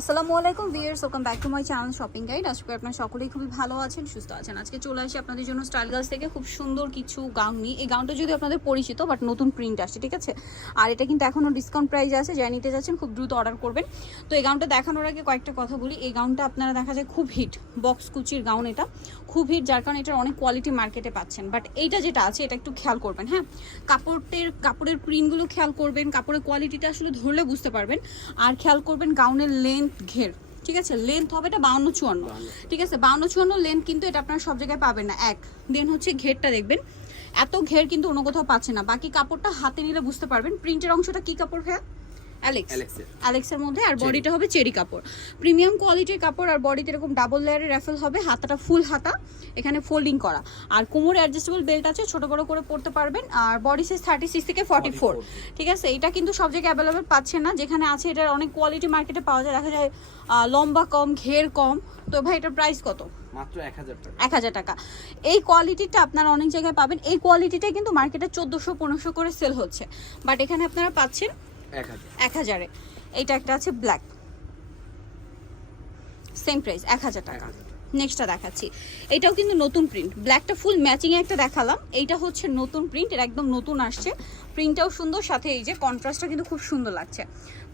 আসসালামু আলাইকুম viewers welcome back to my channel shopping guide আজকে আপনারা সকলেই খুবই ভালো আছেন, সুস্থ আছেন। আজকে চলে আসি আপনাদের জন্য স্টাইল গার্লস থেকে। খুব সুন্দর কিছু গাউন এই গাউনটা যদি আপনাদের পরিচিত বাট নতুন প্রিন্ট আসছে, ঠিক আছে? আর এটা কিন্তু এখনও ডিসকাউন্ট প্রাইস আছে। যাই নিতে যাচ্ছেন, খুব দ্রুত অর্ডার করবেন। তো এই গাউনটা দেখানোর আগে কয়েকটা কথা বলি। এই গাউনটা আপনারা দেখা যায় খুব হিট বক্স কুচির গাউন এটা। খুব হিট যার কারণে এটার অনেক কোয়ালিটি মার্কেটে পাচ্ছেন। বাট এইটা যেটা আছে, এটা একটু খেয়াল করবেন হ্যাঁ? কাপড়ের কাপড়ের প্রিন্টগুলো খেয়াল করবেন। কাপড়ের কোয়ালিটিটা আসলে ধরলে বুঝতে পারবেন। আর খেয়াল করবেন গাউনের লেন্থ ঘের ঠিক আছে? লেন্থ হবে এটা বাউন্ন চুয়ান্ন। ঠিক আছে? বাউন্ন চুয়ান্ন লেন্থ কিন্তু এটা আপনারা সব জায়গায় পাবেন না। এক দেন হচ্ছে ঘেরটা দেখবেন। এত ঘের কিন্তু অন্য কোথাও পাচ্ছে না। বাকি কাপড়টা হাতে নিলে বুঝতে পারবেন। প্রিন্টের অংশটা কি কাপড় হ্যাঁ অ্যালেক্স অ্যালেক্সের। মধ্যে আর বডিটা হবে চেরি কাপড়। প্রিমিয়াম কোয়ালিটির কাপড় আর বডিতে এরকম ডাবল লেয়ারের র্যাফেল হবে হাতাটা ফুল হাতা এখানে ফোল্ডিং করা। আর কোমর অ্যাডজাস্টেবল বেল্ট আছে ছোট বড় করে পড়তে পারবেন আর বডি সাইজ থার্টি সিক্স থেকে ফর্টি ফোর ঠিক আছে? এটা কিন্তু সব জায়গায় অ্যাভেলেবেল পাচ্ছেন না যেখানে আছে এটার অনেক কোয়ালিটি মার্কেটে পাওয়া যায়। দেখা যায় লম্বা কম ঘের কম। তো ভাই এটার প্রাইস কত? মাত্র এক হাজার টাকা। এক হাজার টাকা। এই কোয়ালিটিটা আপনারা অনেক জায়গায় পাবেন। এই কোয়ালিটিটাই কিন্তু মার্কেটে চোদ্দোশো পনেরোশো করে সেল হচ্ছে। বাট এখানে আপনারা পাচ্ছেন এক হাজার। এইটা একটা আছে ব্ল্যাক সেম প্রাইস এক হাজার টাকা। নেক্সটটা দেখাচ্ছি। এটাও কিন্তু নতুন প্রিন্ট ব্ল্যাকটা ফুল ম্যাচিং একটা দেখালাম। এইটা হচ্ছে নতুন প্রিন্ট এটা একদম নতুন আসছে। প্রিন্টটাও সুন্দর সাথে এই যে কন্ট্রাস্টটা কিন্তু খুব সুন্দর লাগছে।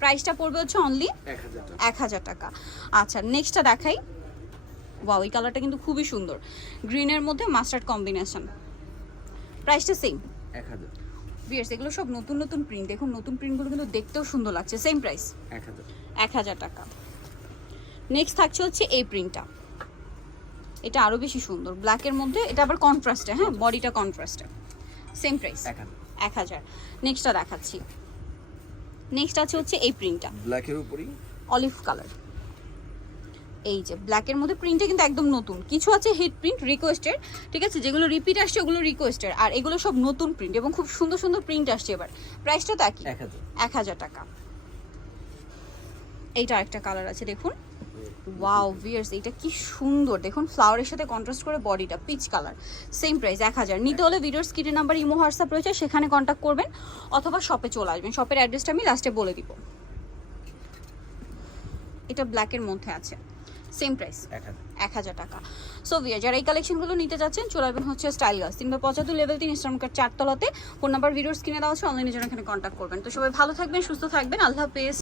প্রাইসটা পড়বে হচ্ছে অনলি এক হাজার টাকা। এক হাজার টাকা। আচ্ছা নেক্সটটা দেখাই। ওয়াও এই কালারটা কিন্তু খুবই সুন্দর। গ্রিনের মধ্যে মাস্টার্ড কম্বিনেশন প্রাইসটা সেম এক হাজার। বিয়ার্স এগুলো সব নতুন নতুন প্রিন্ট দেখুন নতুন প্রিন্টগুলো কিন্তু দেখতেও সুন্দর লাগছে। সেম প্রাইস এক হাজার। টাকা। নেক্সট থাকছে হচ্ছে এই প্রিন্টটা এটা আরও বেশি সুন্দর। ব্ল্যাকের মধ্যে এটা আবার কন্ট্রাস্টে হ্যাঁ? বডিটা কন্ট্রাস্টে সেম প্রাইস এক হাজার। নেক্সটটা দেখাচ্ছি। নেক্সট আছে হচ্ছে এই প্রিন্টটা ব্ল্যাকের উপরই? অলিভ কালার এই যে ব্ল্যাকের মধ্যে প্রিন্টটা কিন্তু একদম নতুন। কিছু আছে হিট প্রিন্ট রিকোয়েস্টের ঠিক আছে? যেগুলো রিপিট আসছে ওগুলো রিকোয়েস্টের আর এগুলো সব নতুন প্রিন্ট এবং খুব সুন্দর সুন্দর প্রিন্ট আসছে এবার। প্রাইসটা তো একই এক হাজার। টাকা। এইটা আরেকটা কালার আছে দেখুন। ওয়াও ভিয়ার্স এটা কি সুন্দর। দেখুন ফ্লাওয়ারের সাথে কন্ট্রাস্ট করে বডিটা পিচ কালার সেম প্রাইস এক হাজার। নিতে হলে ভিডিওর স্ক্রিনের নাম্বার ইমো হোয়াটসঅ্যাপ রয়েছে সেখানে কন্ট্যাক্ট করবেন অথবা শপে চলে আসবেন। শপের অ্যাড্রেসটা আমি লাস্টে বলে দিব। এটা ব্ল্যাকের মধ্যে আছে। সেম প্রাইস এক হাজার। টাকা। সো ভিয়া যারা এই কালেকশনগুলো নিতে চাচ্ছেন চলে আসবেন হচ্ছে স্টাইল গাছ তিনবার পঁচাত্তর লেভেল তিন ইসলাম কার্ড চারতলাতে। ফোন নাম্বার ভিডিওর স্ক্রিনে দেওয়া আছে অনলাইনে জন্য এখানে কন্ট্যাক্ট করবেন। তো সবাই ভালো থাকবেন সুস্থ থাকবেন। আল্লাহ হাফেজ।